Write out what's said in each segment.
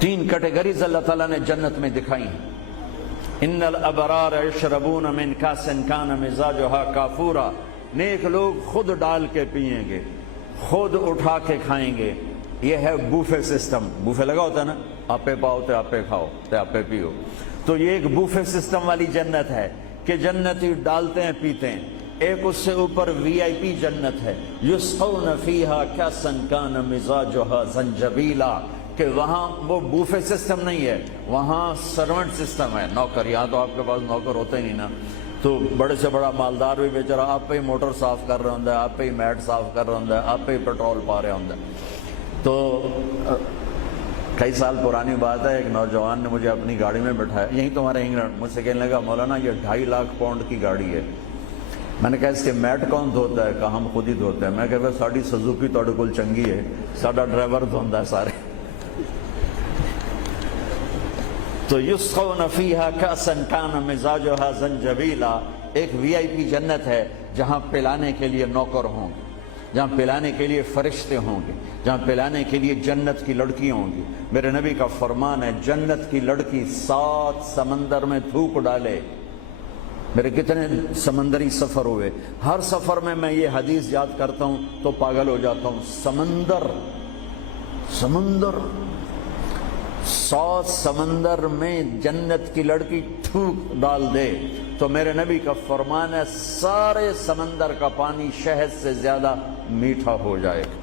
تین کیٹیگریز اللہ تعالیٰ نے جنت میں دکھائی ہیں۔ ان الابرار یشربون من کاس کان مزاجھا کافورا، نیک لوگ خود ڈال کے پئیں گے، خود اٹھا کے کھائیں گے۔ یہ ہے بوفے سسٹم، بوفے لگا ہوتا ہے نا، آپے پاؤ تے آپے کھاؤ تے آپے پیو، تو یہ ایک بوفے سسٹم والی جنت ہے کہ جنتی ڈالتے ہیں پیتے ہیں۔ ایک اس سے اوپر وی آئی پی جنت ہے، یسقون فیہا کاسا کان مزاجھا زنجبیلا، کہ وہاں وہ بوفے سسٹم نہیں ہے، وہاں سرونٹ سسٹم ہے، نوکر۔ یہاں تو آپ کے پاس نوکر ہوتے ہی نہیں نا، تو بڑے سے بڑا مالدار بھی بیچارہ آپ پہ ہی موٹر صاف کر رہا ہوں، آپ پہ ہی میٹ صاف کر رہا ہوں، آپ پہ ہی پیٹرول پا رہا ہوں۔ تو کئی سال پرانی بات ہے، ایک نوجوان نے مجھے اپنی گاڑی میں بٹھایا، یہیں تمہارے انگلینڈ، مجھ سے کہنے لگا مولانا یہ 2.5 لاکھ پاؤنڈ کی گاڑی ہے۔ میں نے کہا اس کے میٹ کون دھوتا ہے؟ کہا ہم خود ہی دھوتے ہیں۔ میں کہا ساڑی سزوکی تھوڑے کول چنگی ہے، ساڈا ڈرائیور دھوندا ہے سارے۔ تو یسقون فیہا کاسا کان مزاجھا زنجبیلا، ایک وی آئی پی جنت ہے جہاں پلانے کے لیے نوکر ہوں گے، جہاں پلانے کے لیے فرشتے ہوں گے، جہاں پلانے کے لیے جنت کی لڑکی ہوں گی۔ میرے نبی کا فرمان ہے جنت کی لڑکی 7 سمندر میں تھوک ڈالے۔ میرے کتنے سمندری سفر ہوئے، ہر سفر میں یہ حدیث یاد کرتا ہوں تو پاگل ہو جاتا ہوں۔ سمندر 100 سمندر میں جنت کی لڑکی تھوک ڈال دے تو میرے نبی کا فرمان ہے سارے سمندر کا پانی شہد سے زیادہ میٹھا ہو جائے گا۔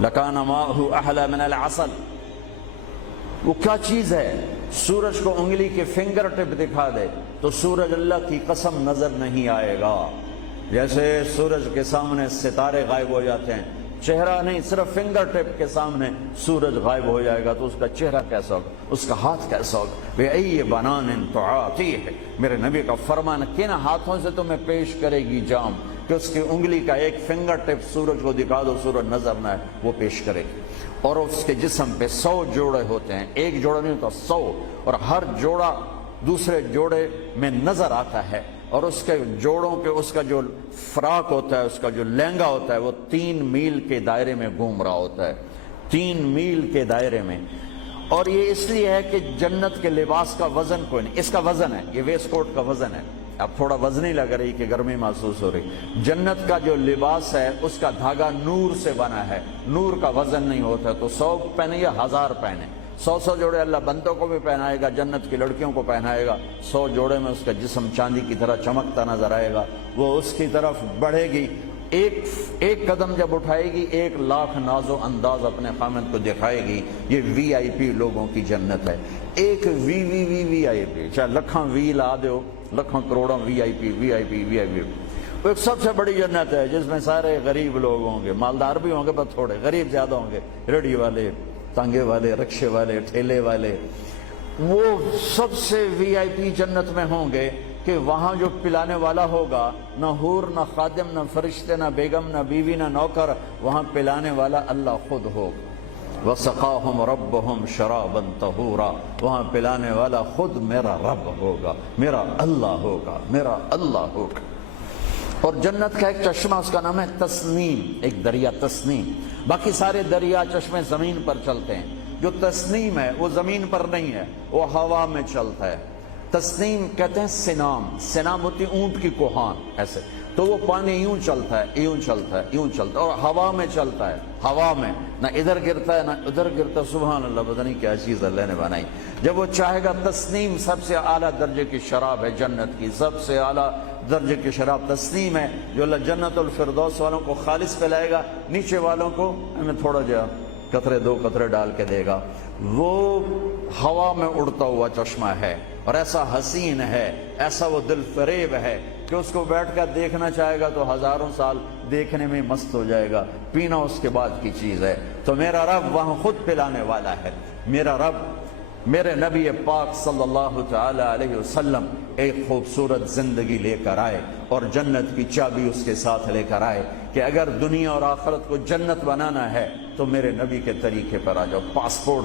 لکان ماؤہ احلی من العسل، وہ کیا چیز ہے؟ سورج کو انگلی کے فنگر ٹپ دکھا دے تو سورج اللہ کی قسم نظر نہیں آئے گا، جیسے سورج کے سامنے ستارے غائب ہو جاتے ہیں، چہرہ نہیں، صرف فنگر ٹپ کے سامنے سورج غائب ہو جائے گا تو اس کا چہرہ کیسا ہوگا، اس کا ہاتھ کیسا ہوگا؟ بِأَيِّ بَنَانٍ تُعَاطِيهِ، میرے نبی کا فرمان، کن ہاتھوں سے تمہیں پیش کرے گی جام کہ اس کی انگلی کا ایک فنگر ٹپ سورج کو دکھا دو، سورج نظر نہ آئے، وہ پیش کرے گی۔ اور اس کے جسم پہ 100 جوڑے ہوتے ہیں، ایک جوڑا نہیں ہوتا، 100، اور ہر جوڑا دوسرے جوڑے میں نظر آتا ہے، اور اس کے جوڑوں کے اس کا جو فراق ہوتا ہے، اس کا جو لہنگا ہوتا ہے، وہ 3 میل کے دائرے میں گھوم رہا ہوتا ہے، 3 میل کے دائرے میں۔ اور یہ اس لیے ہے کہ جنت کے لباس کا وزن کوئی نہیں، اس کا وزن ہے، یہ ویسٹ کوٹ کا وزن ہے، اب تھوڑا وزن ہی لگ رہی کہ گرمی محسوس ہو رہی۔ جنت کا جو لباس ہے اس کا دھاگا نور سے بنا ہے، نور کا وزن نہیں ہوتا، تو 100 پہنے یا 1000 پہنے، 100 جوڑے اللہ بندوں کو بھی پہنائے گا، جنت کی لڑکیوں کو پہنائے گا، 100 جوڑے میں اس کا جسم چاندی کی طرح چمکتا نظر آئے گا، وہ اس کی طرف بڑھے گی، ایک قدم جب اٹھائے گی 1 لاکھ ناز و انداز اپنے خامد کو دکھائے گی۔ یہ وی آئی پی لوگوں کی جنت ہے، ایک وی آئی پی، چاہے لکھاں وی لا دیو، لکھاں کروڑاں وی آئی پی۔ وہ ایک سب سے بڑی جنت ہے جس میں سارے غریب لوگ ہوں گے، مالدار بھی ہوں گے پر تھوڑے، غریب زیادہ ہوں گے، ریڑھی والے، تانگے والے، رکشے والے، ٹھیلے والے، وہ سب سے وی آئی پی جنت میں ہوں گے کہ وہاں جو پلانے والا ہوگا، نہ حور، نہ خادم، نہ فرشتے، نہ بیگم، نہ بیوی، نہ نوکر، وہاں پلانے والا اللہ خود ہوگا۔ وَسَقَاهُمْ رَبُّهُمْ شَرَابًا طَهُورًا، وہاں پلانے والا خود میرا رب ہوگا، میرا اللہ ہوگا، میرا اللہ ہوگا۔ اور جنت کا ایک چشمہ، اس کا نام ہے تسنیم، ایک دریا تسنیم، باقی سارے دریا چشمے زمین پر چلتے ہیں، جو تسنیم ہے وہ زمین پر نہیں ہے، وہ ہوا میں چلتا ہے۔ تسنیم کہتے ہیں سنام ہوتی اونٹ کی کوہان، ایسے تو وہ پانی یوں چلتا ہے، یوں چلتا ہے، یوں چلتا ہے، اور ہوا میں چلتا ہے، ہوا میں نہ ادھر گرتا ہے نہ ادھر گرتا، سبحان اللہ، پتہ نہیں کیا چیز اللہ نے بنائی۔ جب وہ چاہے گا، تسنیم سب سے اعلیٰ درجے کی شراب ہے جنت کی، سب سے اعلیٰ درجے کی شراب تسنیم ہے، جو اللہ جنت الفردوس والوں کو خالص پلائے گا، نیچے والوں کو ہمیں تھوڑا جا قطرے 2 قطرے ڈال کے دے گا۔ وہ ہوا میں اڑتا ہوا چشمہ ہے، اور ایسا حسین ہے، ایسا وہ دل فریب ہے کہ اس کو بیٹھ کر دیکھنا چاہے گا تو ہزاروں سال دیکھنے میں مست ہو جائے گا، پینا اس کے بعد کی چیز ہے۔ تو میرا رب وہاں خود پلانے والا ہے، میرا رب، میرے نبی پاک صلی اللہ تعالی علیہ وسلم ایک خوبصورت زندگی لے کر آئے اور جنت کی چابی اس کے ساتھ لے کر آئے کہ اگر دنیا اور آخرت کو جنت بنانا ہے تو میرے نبی کے طریقے پر آ جاؤ۔ پاسپورٹ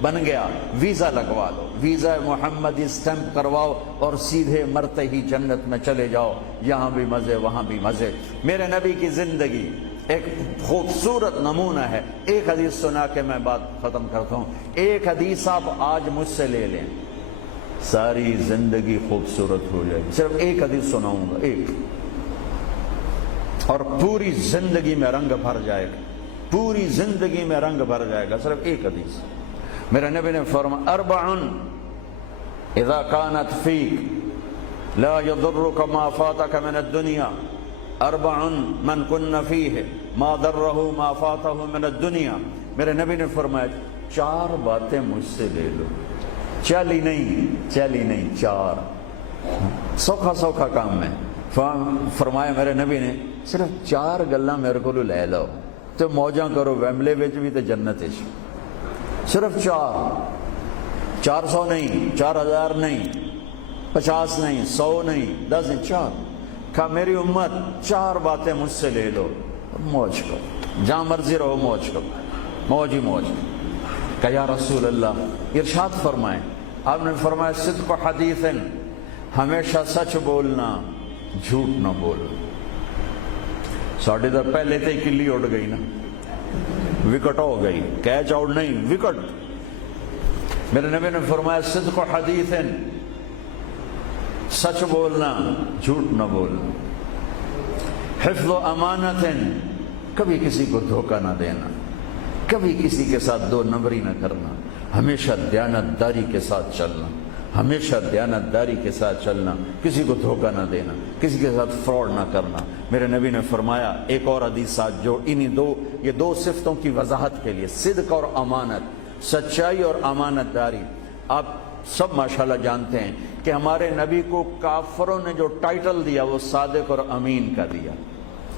بن گیا، ویزا لگوا لو، ویزا محمدی سٹیمپ کرواؤ اور سیدھے مرتے ہی جنت میں چلے جاؤ، یہاں بھی مزے وہاں بھی مزے۔ میرے نبی کی زندگی ایک خوبصورت نمونہ ہے. ایک حدیث سنا کے میں بات ختم کرتا ہوں. ایک حدیث آپ آج مجھ سے لے لیں، ساری زندگی خوبصورت ہو جائے گی. صرف ایک حدیث سناؤں گا، ایک، اور پوری زندگی میں رنگ بھر جائے گا، پوری زندگی میں رنگ بھر جائے گا. صرف ایک حدیث. میرے نبی نے فرمایا اربع اذا كانت فيك لا يضرك ما فاتك من الدنيا اربع من كن فيه ما ضره ما فاته من الدنيا. میرے نبی نے فرمایا 4 باتیں مجھ سے لے لو. چلی نہیں 4، سوکھا کام ہے. فرمایا میرے نبی نے صرف 4 گلاں میرے کو لے لو تو موجاں کرو ویملے وچ بھی تے جنت وچ. صرف 400 نہیں، 4000 نہیں، 50 نہیں، 100 نہیں، 10 نہیں، 4. کہا میری امت 4 باتیں مجھ سے لے لو، موج کرو، جہاں مرضی رہو موج کرو، موج ہی موج. کہا یا رسول اللہ، ارشاد فرمائیں. آپ نے فرمایا صدق حدیث، ہمیشہ سچ بولنا، جھوٹ نہ بولنا. ساڑھے تو پہلے تو کلی اڑ گئی نا، وکٹ ہو گئی، کیچ آؤٹ نہیں، وکٹ. میرے نبی نے فرمایا صدق حدیث، سچ بولنا، جھوٹ نہ بولنا. حفظ و امانت، کبھی کسی کو دھوکہ نہ دینا، کبھی کسی کے ساتھ 2 نمبری نہ کرنا، ہمیشہ دیانتداری کے ساتھ چلنا، ہمیشہ دیانتداری کے ساتھ چلنا، کسی کو دھوکہ نہ دینا، کسی کے ساتھ فراڈ نہ کرنا. میرے نبی نے فرمایا ایک اور حدیث جو یہ 2 صفتوں کی وضاحت کے لیے، صدق اور امانت، سچائی اور امانت داری. آپ سب ماشاءاللہ جانتے ہیں کہ ہمارے نبی کو کافروں نے جو ٹائٹل دیا وہ صادق اور امین کا دیا.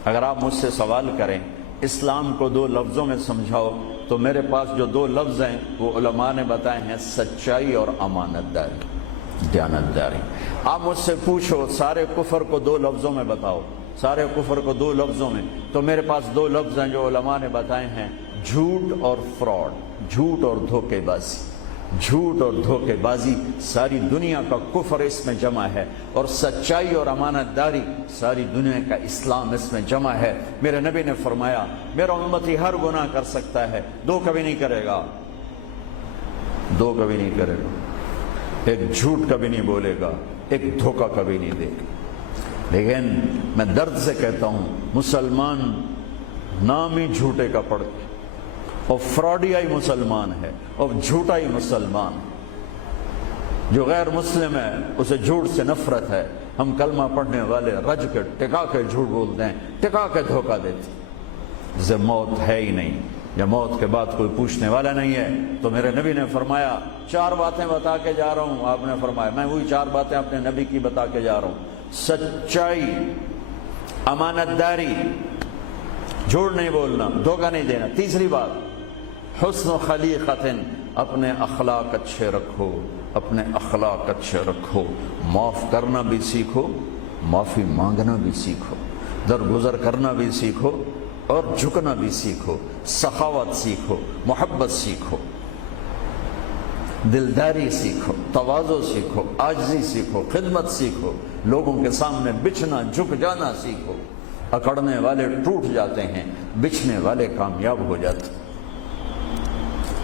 اگر آپ مجھ سے سوال کریں اسلام کو 2 لفظوں میں سمجھاؤ تو میرے پاس جو 2 لفظ ہیں وہ علماء نے بتائے ہیں، سچائی اور امانت داری، دیانتداری. آپ مجھ سے پوچھو سارے کفر کو 2 لفظوں میں بتاؤ، سارے کفر کو 2 لفظوں میں، تو میرے پاس 2 لفظ ہیں جو علماء نے بتائے ہیں، جھوٹ اور فراڈ، جھوٹ اور دھوکے بازی. جھوٹ اور دھوکے بازی ساری دنیا کا کفر اس میں جمع ہے، اور سچائی اور امانت داری ساری دنیا کا اسلام اس میں جمع ہے. میرے نبی نے فرمایا میرا امتی ہر گناہ کر سکتا ہے، 2 کبھی نہیں کرے گا، 2 کبھی نہیں کرے گا. ایک جھوٹ کبھی نہیں بولے گا، ایک دھوکہ کبھی نہیں دے گا. لیکن میں درد سے کہتا ہوں مسلمان نام ہی جھوٹے کا پڑ کے، اور فراڈیائی مسلمان ہے اور جھوٹائی مسلمان ہے. جو غیر مسلم ہے اسے جھوٹ سے نفرت ہے. ہم کلمہ پڑھنے والے رج کے ٹکا کے جھوٹ بولتے ہیں، ٹکا کے دھوکہ دیتے ہیں. جسے موت ہے ہی نہیں، یا موت کے بعد کوئی پوچھنے والا نہیں ہے. تو میرے نبی نے فرمایا 4 باتیں بتا کے جا رہا ہوں. آپ نے فرمایا میں وہی 4 باتیں اپنے نبی کی بتا کے جا رہا ہوں. سچائی، امانت داری، جھوٹ نہیں بولنا، دھوکہ نہیں دینا. تیسری بات حسن و خلیقت، اپنے اخلاق اچھے رکھو، اپنے اخلاق اچھے رکھو. معاف کرنا بھی سیکھو، معافی مانگنا بھی سیکھو، درگزر کرنا بھی سیکھو، اور جھکنا بھی سیکھو. سخاوت سیکھو، محبت سیکھو، دلداری سیکھو، تواضع سیکھو، عاجزی سیکھو، خدمت سیکھو. لوگوں کے سامنے بچھنا، جھک جانا سیکھو. اکڑنے والے ٹوٹ جاتے ہیں، بچھنے والے کامیاب ہو جاتے ہیں.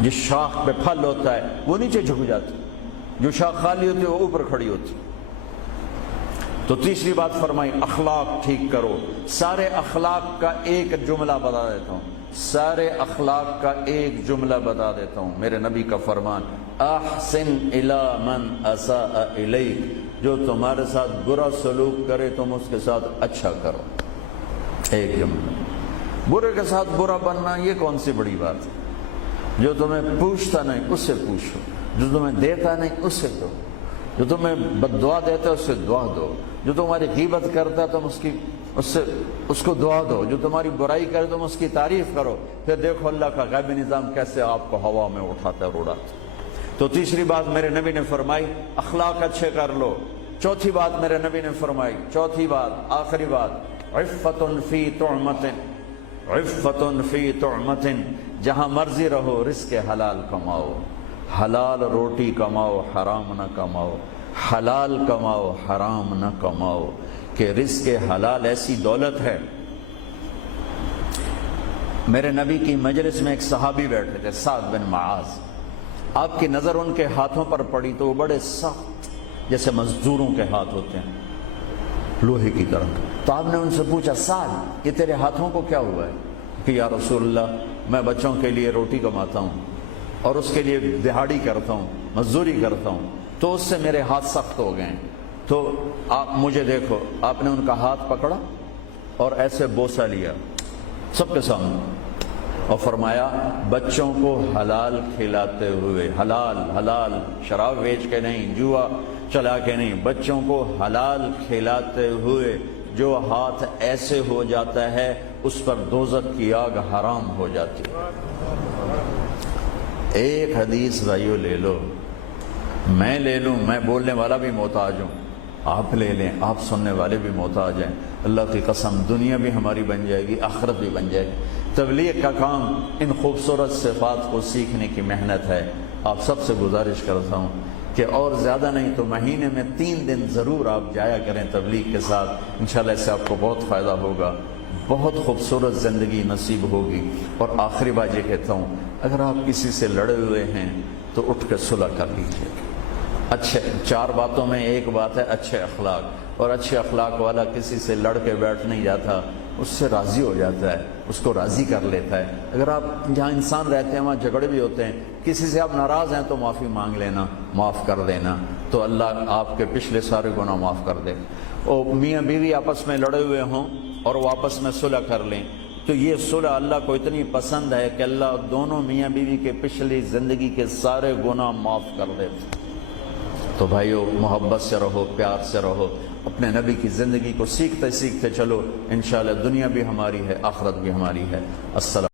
جس شاخ پہ پھل ہوتا ہے وہ نیچے جھک جاتی، جو شاخ خالی ہوتی ہے وہ اوپر کھڑی ہوتی. تو تیسری بات فرمائی اخلاق ٹھیک کرو. سارے اخلاق کا ایک جملہ بتا دیتا ہوں، سارے اخلاق کا ایک جملہ بتا دیتا ہوں. میرے نبی کا فرمان احسن الی من اساء الیک، جو تمہارے ساتھ برا سلوک کرے تم اس کے ساتھ اچھا کرو. ایک جملہ. برے کے ساتھ برا بننا یہ کون سی بڑی بات ہے؟ جو تمہیں پوچھتا نہیں اس سے پوچھو، جو تمہیں دیتا نہیں اس سے دو، جو تمہیں بد دعا دیتا ہے اس سے دعا دو، جو تمہاری غیبت کرتا ہے تم اس کو دعا دو، جو تمہاری برائی کرے تم اس کی تعریف کرو. پھر دیکھو اللہ کا غیبی نظام کیسے آپ کو ہوا میں اٹھاتا ہے اور اڑاتا ہے. تو تیسری بات میرے نبی نے فرمائی اخلاق اچھے کر لو. چوتھی بات میرے نبی نے فرمائی، چوتھی بات آخری بات، عفت فی طعمت، عفت فی طعمت، جہاں مرضی رہو رزق حلال کماؤ، حلال روٹی کماؤ، حرام نہ کماؤ، حلال کماؤ، حرام نہ کماؤ. کہ رزق حلال ایسی دولت ہے میرے نبی کی مجلس میں ایک صحابی بیٹھے تھے، سعد بن معاذ. آپ کی نظر ان کے ہاتھوں پر پڑی تو وہ بڑے سخت جیسے مزدوروں کے ہاتھ ہوتے ہیں، لوہے کی طرح. تو آپ نے ان سے پوچھا، سعد یہ تیرے ہاتھوں کو کیا ہوا ہے؟ کہ یا رسول اللہ میں بچوں کے لیے روٹی کماتا ہوں اور اس کے لیے دہاڑی کرتا ہوں، مزدوری کرتا ہوں، تو اس سے میرے ہاتھ سخت ہو گئے ہیں، تو آپ مجھے دیکھو. آپ نے ان کا ہاتھ پکڑا اور ایسے بوسہ لیا سب کے سامنے اور فرمایا بچوں کو حلال کھلاتے ہوئے، حلال حلال، شراب بیچ کے نہیں، جوا چلا کے نہیں، بچوں کو حلال کھلاتے ہوئے جو ہاتھ ایسے ہو جاتا ہے اس پر دوزخ کی آگ حرام ہو جاتی ہے. ایک حدیث بھائیو لے لو، میں لے لوں، میں بولنے والا بھی محتاج ہوں، آپ لے لیں، آپ سننے والے بھی محتاج ہیں. اللہ کی قسم دنیا بھی ہماری بن جائے گی، آخرت بھی بن جائے گی. تبلیغ کا کام ان خوبصورت صفات کو سیکھنے کی محنت ہے. آپ سب سے گزارش کرتا ہوں کہ اور زیادہ نہیں تو مہینے میں 3 دن ضرور آپ جایا کریں تبلیغ کے ساتھ. انشاءاللہ اس سے آپ کو بہت فائدہ ہوگا، بہت خوبصورت زندگی نصیب ہوگی. اور آخری بات یہ کہتا ہوں، اگر آپ کسی سے لڑے ہوئے ہیں تو اٹھ کے صلح کر لیجیے. اچھے 4 باتوں میں ایک بات ہے اچھے اخلاق، اور اچھے اخلاق والا کسی سے لڑ کے بیٹھ نہیں جاتا، اس سے راضی ہو جاتا ہے، اس کو راضی کر لیتا ہے. اگر آپ جہاں انسان رہتے ہیں وہاں جھگڑے بھی ہوتے ہیں، کسی سے آپ ناراض ہیں تو معافی مانگ لینا، معاف کر دینا، تو اللہ آپ کے پچھلے سارے گناہ معاف کر دے. اور میاں بیوی آپس میں لڑے ہوئے ہوں اور وہ آپس میں صلح کر لیں تو یہ صلح اللہ کو اتنی پسند ہے کہ اللہ دونوں میاں بیوی کے پچھلی زندگی کے سارے گناہ معاف کر دیتے. تو بھائیو محبت سے رہو، پیار سے رہو، اپنے نبی کی زندگی کو سیکھتے سیکھتے چلو. انشاءاللہ دنیا بھی ہماری ہے، آخرت بھی ہماری ہے. السلام